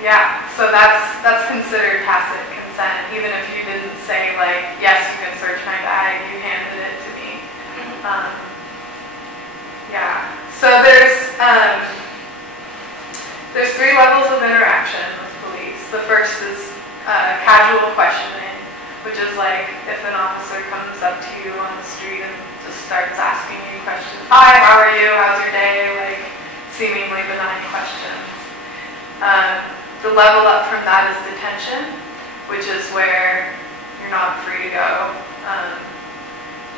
Yeah, so that's considered tacit consent, even if you didn't say like, yes, you can search my bag, you handed it to me. Yeah, so there's 3 levels of interaction with police. The first is casual questioning, which is like if an officer comes up to you on the street and just starts asking you questions. Hi, how are you? How's your day? Like seemingly benign questions. The level up from that is detention, which is where you're not free to go.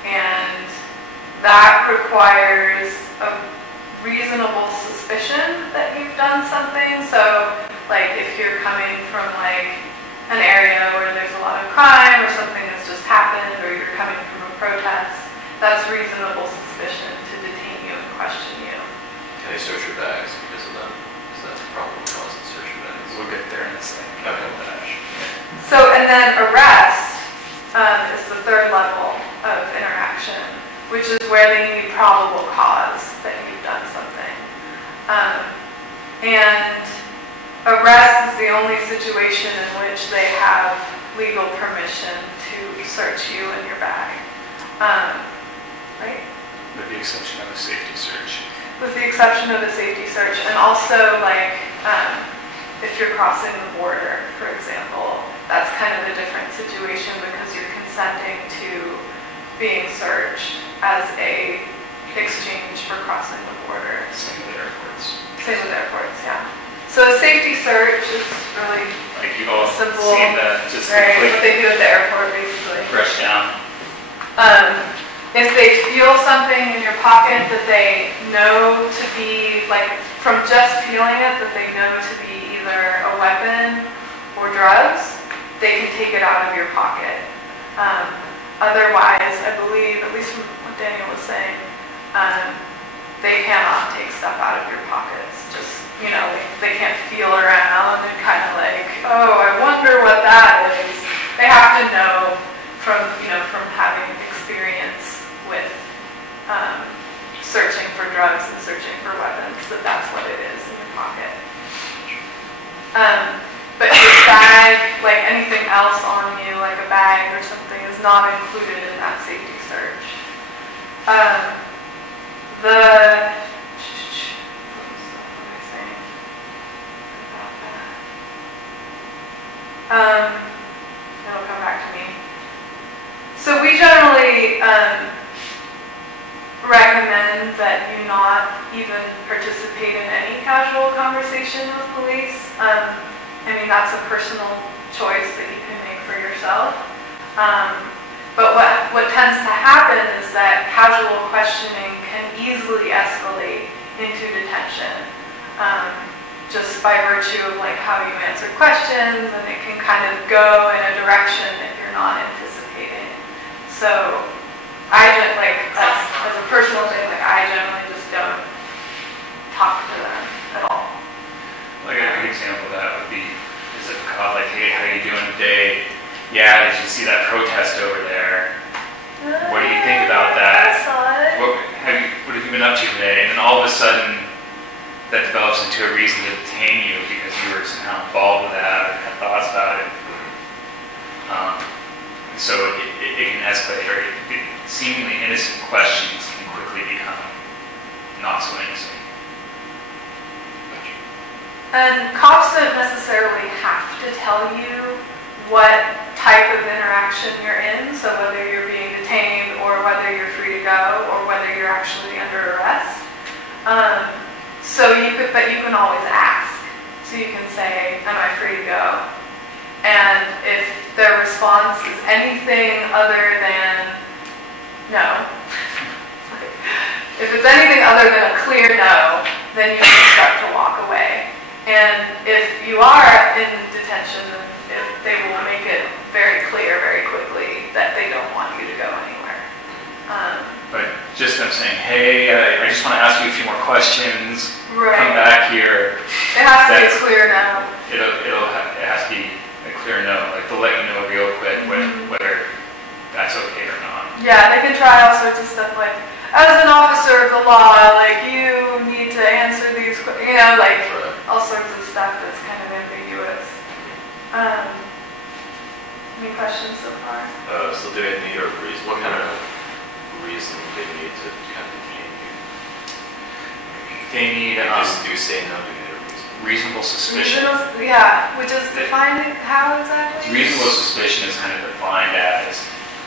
And that requires a reasonable suspicion that you've done something. So, like, if you're coming from, like, an area where there's a lot of crime or something that's just happened, or you're coming from a protest, that's reasonable suspicion to detain you and question you. Can they search your bags because of that? Is that the probable cause to search your bags? We'll get there in a second. Okay. So, and then arrest is the 3rd level of interaction, which is where they need probable cause that you've done something. And arrest is the only situation in which they have legal permission to search you and your bag. Right? With the exception of a safety search. With the exception of a safety search. And also, like, if you're crossing the border, for example, that's kind of a different situation because you're consenting to being searched as a exchange for crossing the border. Same with airports. Same with airports, yeah. So a safety search is really like you've all simple, seen that, just right, quick what they do at the airport, basically. brush down. If they feel something in your pocket that they know to be, like, from just feeling it, that they know to be either a weapon or drugs, they can take it out of your pocket. Otherwise, I believe, at least from what Daniel was saying, they cannot take stuff out of your pockets. Just, you know, they can't feel around and kind of like, oh, I wonder what that is. They have to know from having experience with searching for drugs and searching for weapons that that's what it is in your pocket. But your bag, like anything else on you, like a bag or something, is not included in that safety search. What was I saying about that? It'll come back to me. So we generally recommend that you not even participate in any casual conversation with police. I mean, that's a personal choice that you can make for yourself. But what tends to happen is that casual questioning can easily escalate into detention, just by virtue of like how you answer questions, and it can kind of go in a direction that you're not anticipating. So I just, like, as a personal thing, like, I generally just don't talk to them at all. Like a good example of that would be, is a call like, hey, how you doing today? Yeah, did you see that protest over there? What do you think about that? I saw it. What have you been up to today? And then all of a sudden, that develops into a reason to detain you because you were somehow involved with that or had thoughts about it. So it can escalate, or seemingly innocent questions can quickly become not so innocent. And cops don't necessarily have to tell you what type of interaction you're in, so whether you're being detained or whether you're free to go or whether you're actually under arrest. But you can always ask. So you can say, am I free to go? And if their response is anything other than no, if it's anything other than a clear no, then you can start to walk away. And if you are in detention, they will make it very clear very quickly that they don't want you to go anywhere. But just them saying, hey, I just want to ask you a few more questions. Right. Come back here. It has to be clear no. It has to be a clear no. Like they'll let you know real quick whether that's okay or not. Yeah, they can try all sorts of stuff like, as an officer of the law, like you need to answer these, like all sorts of stuff that's kind kind of ambiguous. Any questions so far? So do they need a reason? What kind of reason do they need to kind of detain you? They need Just do say no, do they need a reason? reasonable suspicion. Yeah, which is defined how exactly? Reasonable suspicion is kind of defined as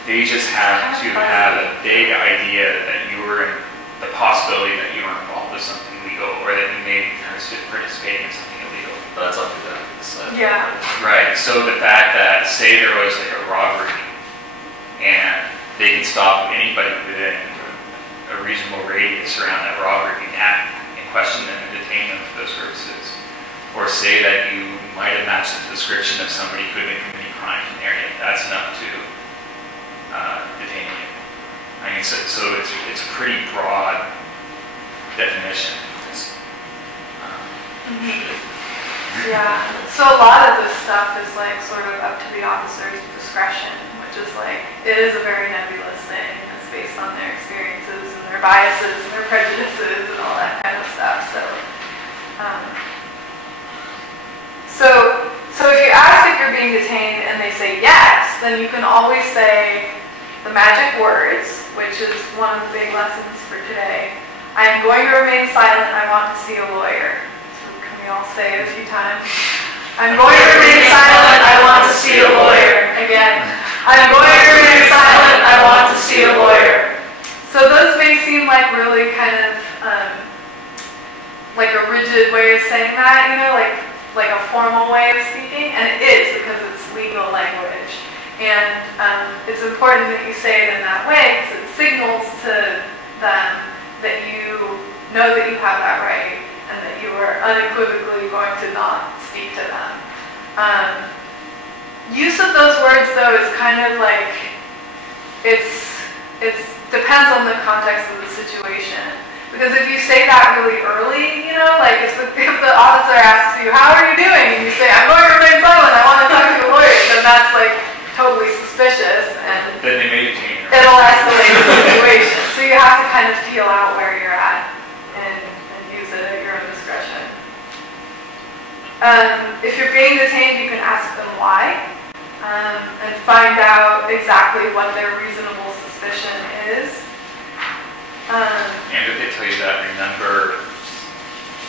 they just have to have a vague idea that you were in the possibility that you were involved with something illegal or that you may be participating in something illegal. But that's up to them to decide. Yeah. Right. So the fact that say there was like a robbery and they can stop anybody within a reasonable radius around that robbery and question them and detain them for those purposes. Or say that you might have matched the description of somebody who had been committing crimes in the area. That's enough to detain you. I mean, so it's a pretty broad definition. Yeah. So a lot of this stuff is like sort of up to the officer's discretion, which is like, it is a very nebulous thing. It's based on their experiences and their biases and their prejudices and all that kind of stuff. So if you ask if you're being detained and they say yes, then you can always say the magic words, which is one of the big lessons for today. I am going to remain silent. I want to see a lawyer. So can we all say it a few times? I'm going to remain silent. I want to see a lawyer. Again. I'm going to remain silent. I want to see a lawyer. So those may seem like really kind of like a rigid way of saying that, you know, like a formal way of speaking, and it is because it's legal language. And it's important that you say it in that way because it signals to them that you know that you have that right and that you are unequivocally going to not speak to them. Use of those words, though, is kind of like, it depends on the context of the situation. Because if you say that really early, you know, like if the officer asks you, how are you doing? And you say, I'm going to remain silent, I want to talk to a lawyer, then that's like totally suspicious and Then they may detain you. it'll escalate the situation. So you have to kind of feel out where you're at and use it at your own discretion. If you're being detained, you can ask them why and find out exactly what their reasonable suspicion is. And if they tell you that, remember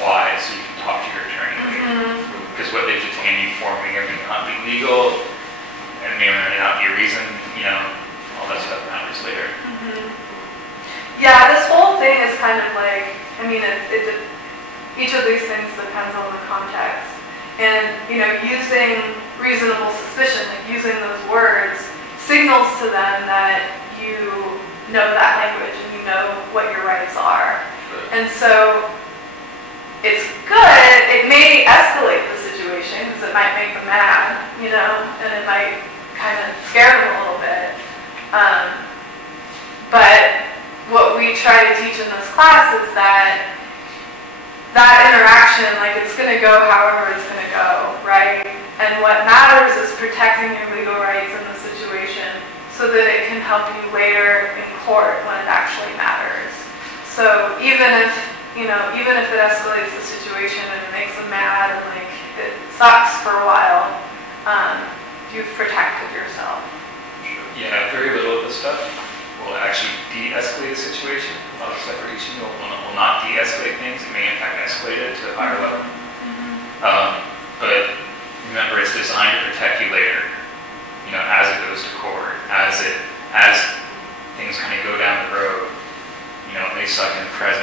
why, so you can talk to your attorney later. Because what they've detained you for may or may not be legal, and may or may not be a reason, you know, all that stuff matters later. Yeah, this whole thing is kind of like, I mean, each of these things depends on the context. And, you know, using reasonable suspicion, like using those words, signals to them that you know that language and you know what your rights are. And so it's good. It may escalate the situation because it might make them mad, you know, and it might kind of scare them a little bit. But what we try to teach in this class is that interaction, like it's going to go however it's going to go, right? And what matters is protecting your legal rights in the situation so that it can help you later in court when it actually matters. So even if it escalates the situation and it makes them mad and like it sucks for a while, you've protected yourself. Yeah, very little of this stuff will actually de-escalate the situation. A lot of separation will not de-escalate things. It may in fact escalate it to a higher level. But remember, it's designed to protect you later. You know, as it goes to court, as things kind of go down the road, you know, it may suck in the present.